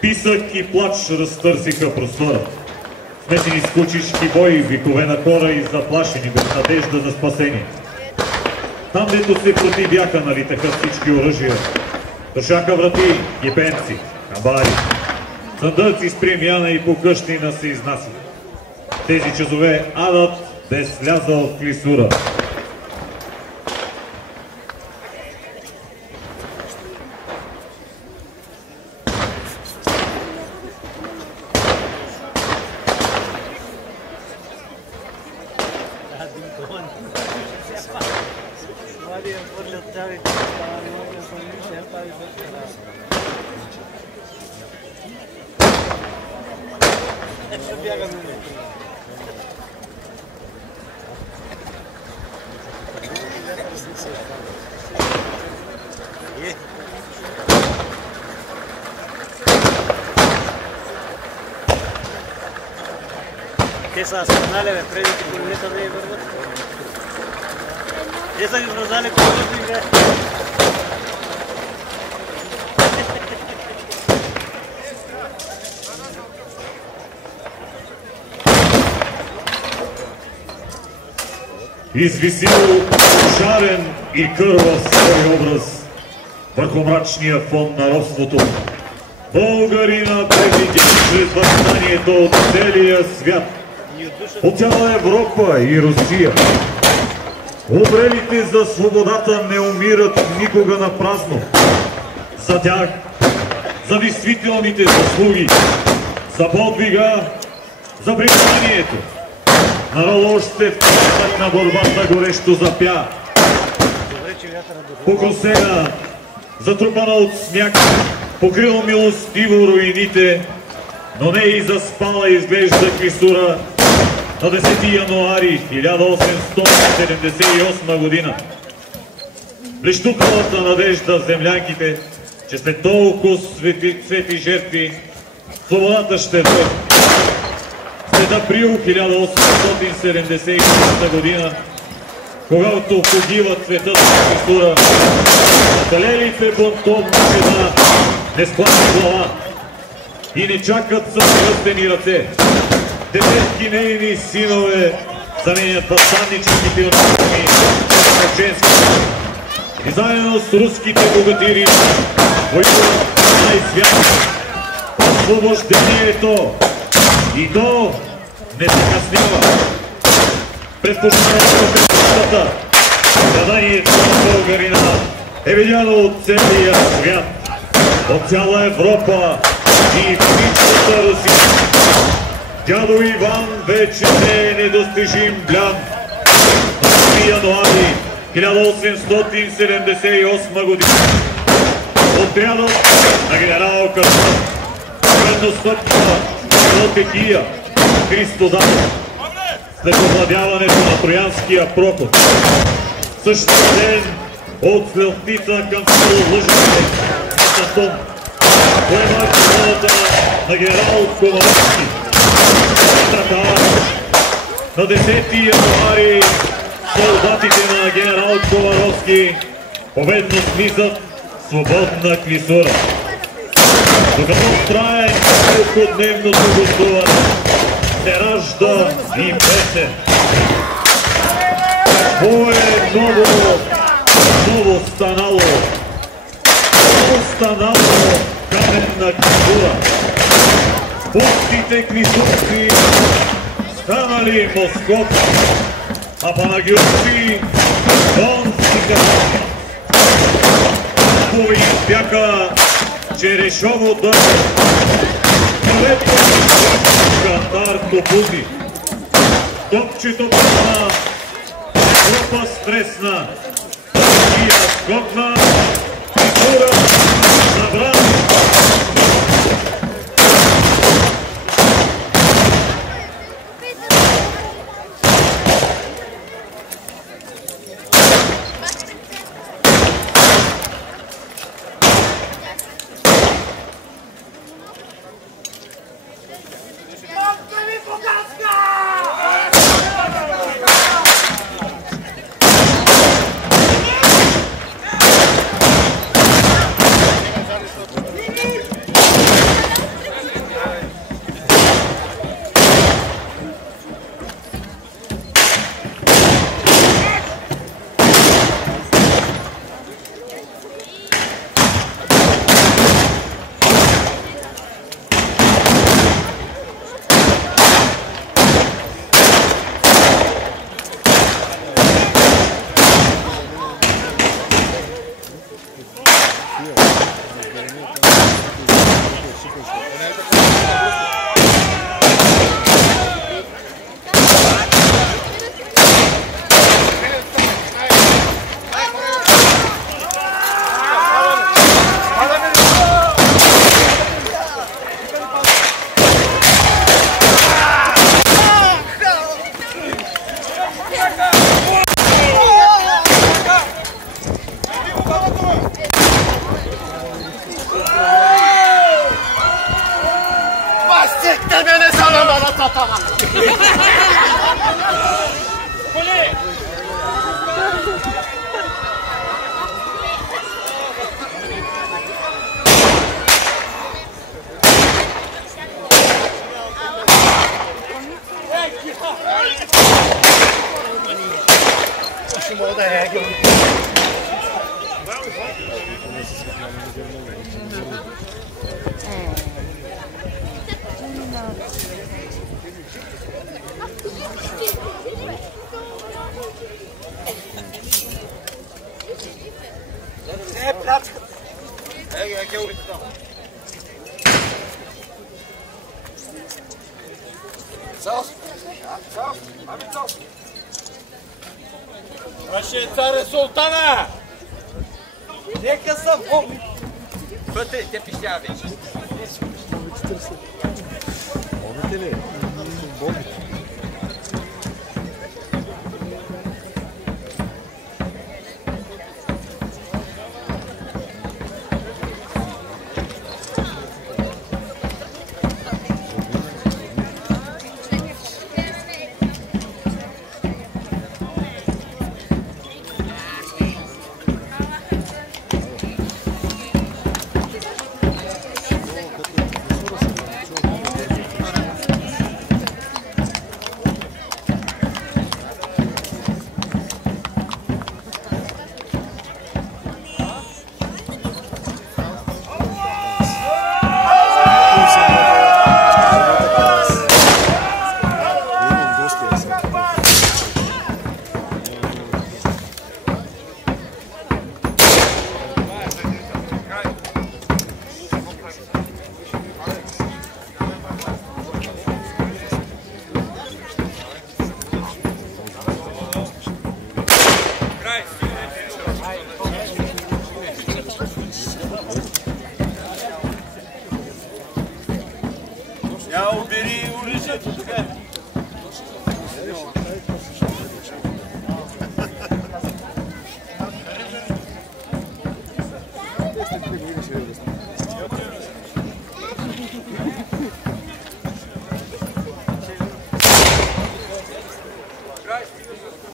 Писък и плач разтърсиха простора. Смесени с кучишки бои, викове на хора и заплашени без надежда за спасение. Там, дето се противяха, налитаха всички оръжия. Тушаха врати, гипенци, камбари. Съндъци с премяна и по къщина се изнасят. Тези часове адът бе слязал в клисура. Те са станали, бе, преди колелета да я върват. Те са ги вързали колелета, бе. Извисил шарен и кървав свой образ върху мрачния фон на робството. Българина предвидя чрез възстанието от целия свят, от цяла Европа и Русия. Умрелите за свободата не умират никога на празно. За тях, за действителните заслуги, за подвига, за признанието. Наралоще в тъмък на борбата горещо запя. Покосена, затрупана от сняг, покрил милостиво руините, но не и заспала изглежда клисура на 10 януари 1878 година. Блещукалата надежда в землянките, че след толкова свети жертви свободата ще дойде. След април 1876 година, когато погива цветът на клисура, напалелите бунтовна жена не скланя глава и не чакат с кръстени ръце. Десетки нейни синове заменят възстанническите униформи на женски. И заедно с руските богатири воюват най-свято. Освобождението и то не закъснява. През пожарната страданието на българина е видяно от целия свят, от цяла Европа и всичката Русия. Дядо Иван вече не е недостижим блям. На 3 януари 1878 година отрядът на генерал Кърпов преднастъпва на Тетия Христозар след овладяването на Троянския проход. Същия ден от Слъвница към Лъжите Антон поема колоната на генерал Комаровски. Така, на 10 януари солдатите на генерал Комаровски победно слизат свободна клисура. Докато трае няколкодневното гостуване, се ражда и песен. Какво е ново станало? Ново станало каменна клисура. Пустите клисурци станали московци, а панагюрци донски катани. Хубави бяха Черешово дъжд, където кантар топузи. Топчето пътна, група стресна, и скокна, и тура забрана. Ваше царе султана! Нека съм помни! Бъде, те пищя вече. Помните ли? Помните. Este